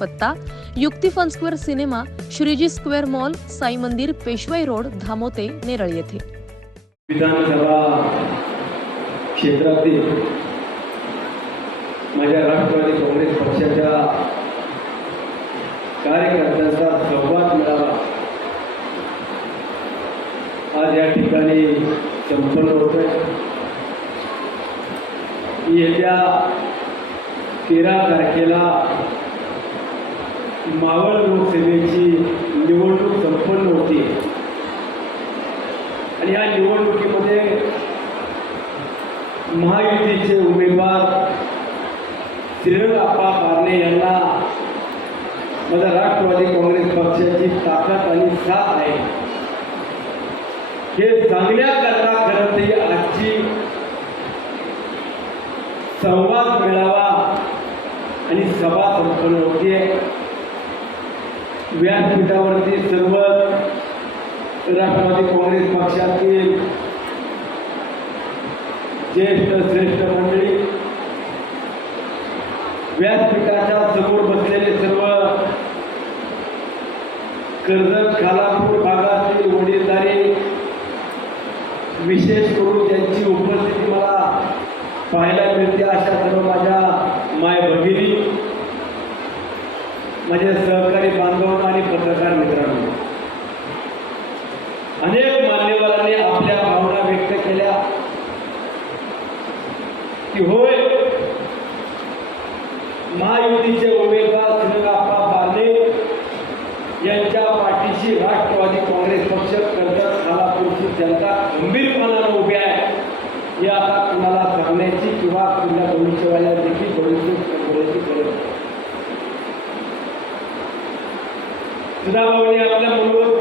पत्ता युक्ती fun square cinema Shriji square mall Sai Mandir Peshwai road धामोते Neral येथे. विधानसभा क्षेत्रातील माझ्या राष्ट्रवादी काँग्रेस पक्षाच्या कार्यकर्त्यांचा संवाद मिळावा आज या ठिकाणी संपन्न होतोय येत्या तेरा तारखेला मावळ लोकसभेची निवडणूक संपन्न होती. आणि या निवडणुकीमध्ये महायुतीचे उमेदवार श्रीरंगाप्पा पारणे यांना माझ्या राष्ट्रवादी काँग्रेस पक्षाची ताकद आणि साथ आहे. हे सांगण्याकरता खरं तर आजची संवाद मिळावा आणि सभा संपन्न होते व्यासपीठावरती सर्व राष्ट्रवादी काँग्रेस पक्षातील ज्येष्ठ श्रेष्ठ मंडळी व्यासपीठाच्या समोर बसलेले सर्व कर्जत खालापूर भागातील वडीलधारी विशेष करून त्यांची उपस्थिती मला पाहायला मिळते अशा सर्व माझ्या माय भगिनी माझ्या सहकारी बांधवांना आणि पत्रकार मित्रांनो. अनेक मान्यवरांनी आपल्या भावना व्यक्त केल्या. की होय महायुतीचे उमेदवार श्रीरंगाप्पा बारणे यांच्या पाठीशी राष्ट्रवादी काँग्रेस पक्ष कर्जत खालापूरची जनता Now we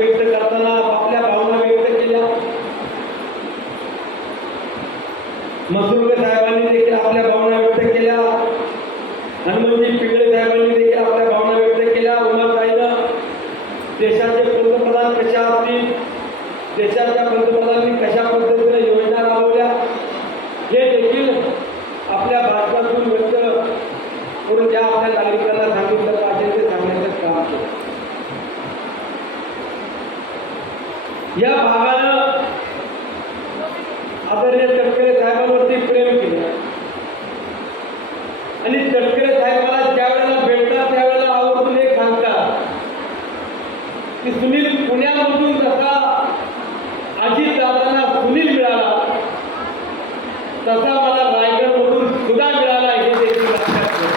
की सुनील पुण्यामधून जसा अजित दादांना सुनील मिळाला तसा मला रायगडमधून सुद्धा मिळाला हे देखील लक्षात ठेवा.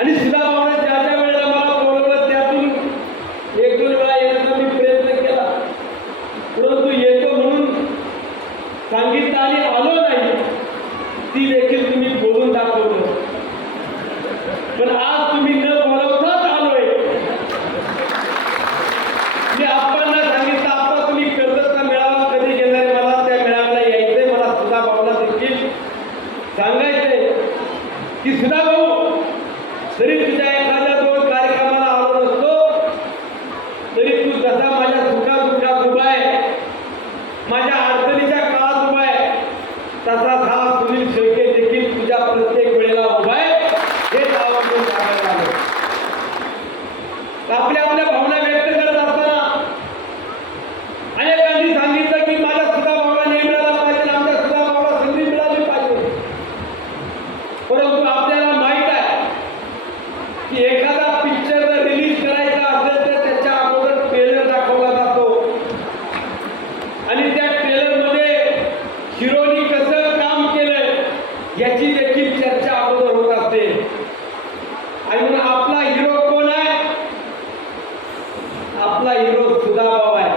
आणि सुधा भावना ज्या ज्या वेळेला मला बोलवलं त्यातून एक दोन वेळा येण्याचा मी प्रयत्न केला परंतु येतो म्हणून सांगितलं आणि आलो नाही ती देखील तुम्ही बोलून दाखवलं पण आज तुम्ही न बोलवताच आलोय मी आप्पांना सांगितलं आप्पा तुम्ही कर्जतचा मेळावा कधी घेणार मला त्या मेळाव्याला यायचंय मला सुधा भाऊला देखील सांगायचंय की सुधा भाऊ जरी तुझ्या एखाद्या दोन कार्यक्रमाला आलो नसतो तरी तू जसा माझ्या सुखा दुःखात उभा आहे माझ्या अडचणीच्या काळात उभा आहे तसा हा सुनील शेळके देखील तुझ्या प्रत्येक वेळेला उभा आहे हेच आवर्जून सांगायला आलो आपल्या आपल्या भावना व्यक्त करत असताना अनेकांनी सांगितलं की माझ्या सुद्धा भावना नाही मिळाला पाहिजे आमच्या सुद्धा भावना संधी मिळाली पाहिजे परंतु आपल्याला माहीत आहे की एखादा पिक्चर जर रिलीज करायचा असेल तर त्याच्या अगोदर ट्रेलर दाखवला जातो आणि त्या ट्रेलरमध्ये हिरोनी कसं काम केलं याची देखील चर्चा अगोदर होत असते आणि म्हणून आपला हिरो कोण आहे आपला हिरो सुधाभाऊ आहे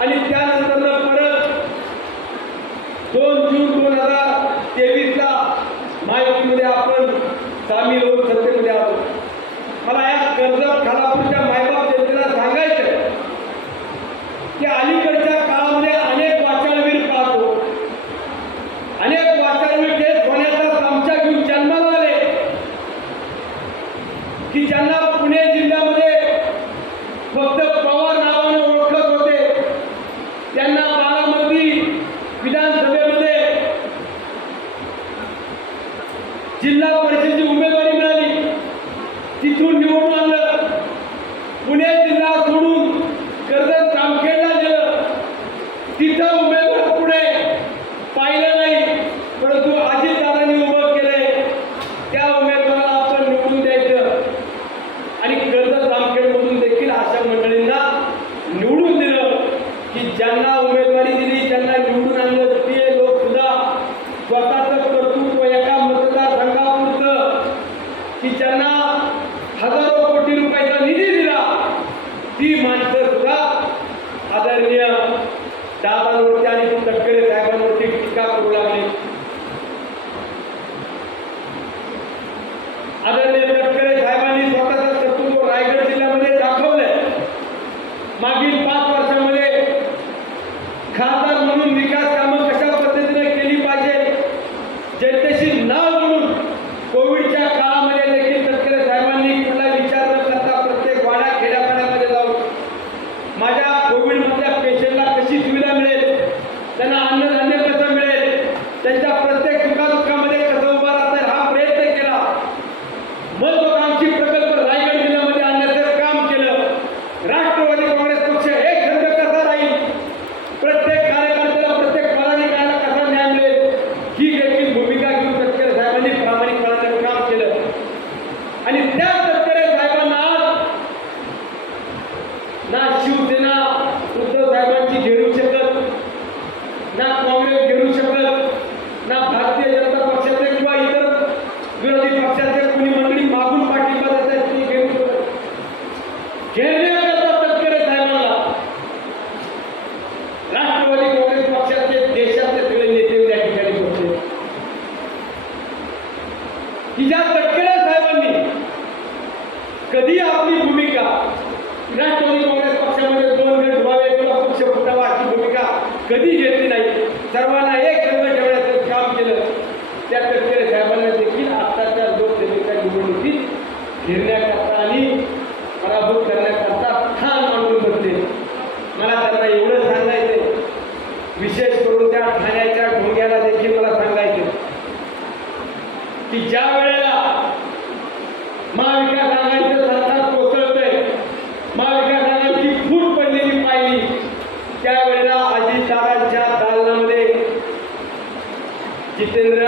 आणि त्यानंतर परत दोन जून दोन हजार तेवीस ला महायुतीमध्ये आपण सामील होऊन सत्तेमध्ये आलो. मला या कर्ज खालापूरच्या मायबाप जनतेला सांगायचं की आली त्यांना या तटकऱ्या साहेबांनी कधी आपली भूमिका राष्ट्रवादी काँग्रेस पक्षामध्ये दोन गट व्हावे किंवा पक्ष फुटावा अशी भूमिका कधी घेतली नाही? सर्वांना एक संघ ठेवण्याचं काम केलं. त्या तटकरे साहेबांना देखील आताच्या लोकसभेच्या निवडणुकीत फिरण्यात महाविकास आघाडीचं सरकार कोसळतंय. महाविकास आघाडीची फूट पडलेली पाहिली त्यावेळेला अजितदादांच्या दालनामध्ये जितेंद्र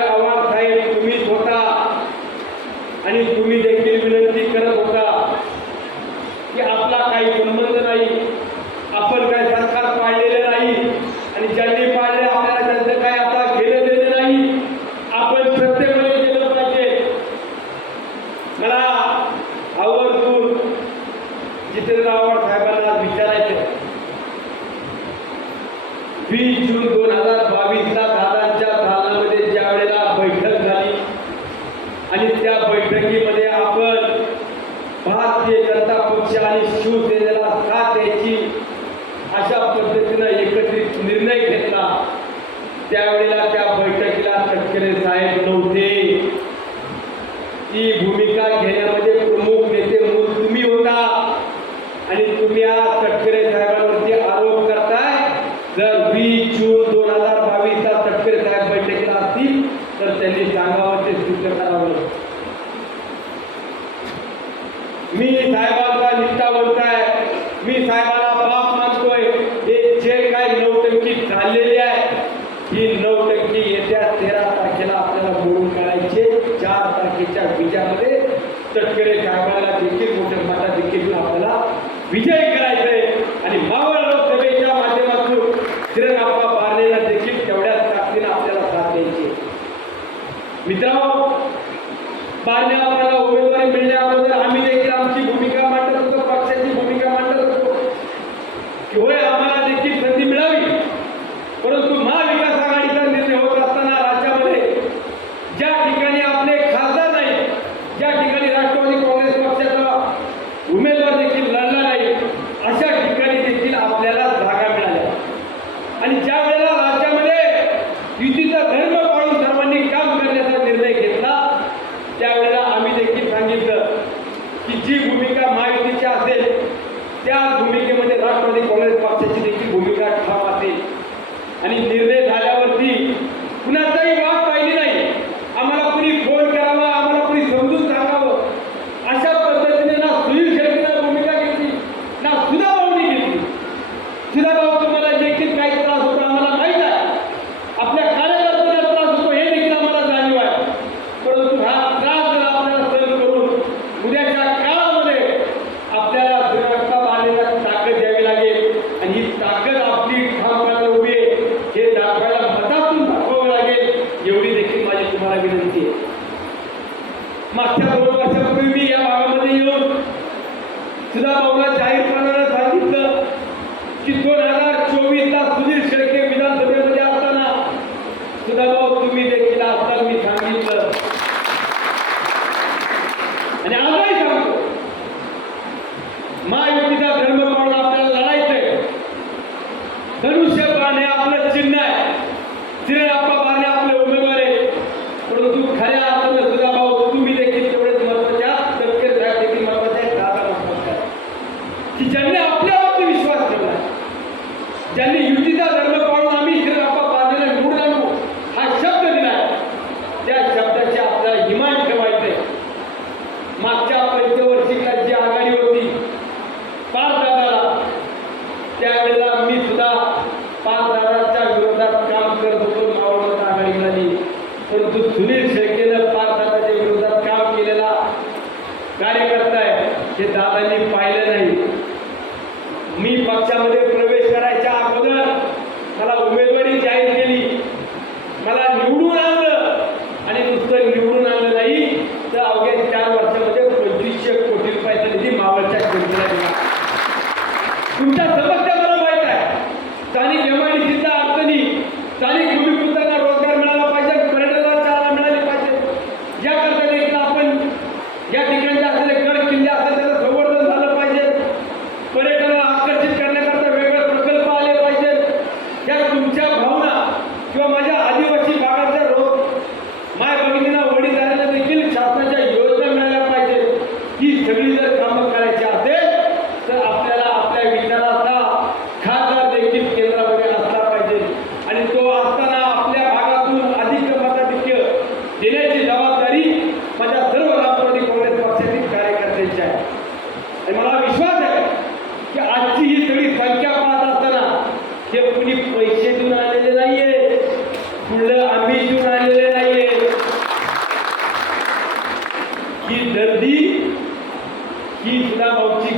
जितेंद्र आव्हाड साहेबांना विचारायचं वीस जून तटकरे साहेबांवरती आरोप करताय. जर वीस जून दोन हजार बावीसला तटकरे साहेब बैठकीला असतील तर त्यांनी सांगावाचे ते करावं. मी साहेबांचा निष्ठा बोलताय. मी साहेबांना know. तुम्ही देखील आजकाल मी सांगितलं سبيل الله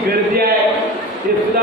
गर्दी आहे. ते सुद्धा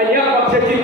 आहे आणि या पक्षाची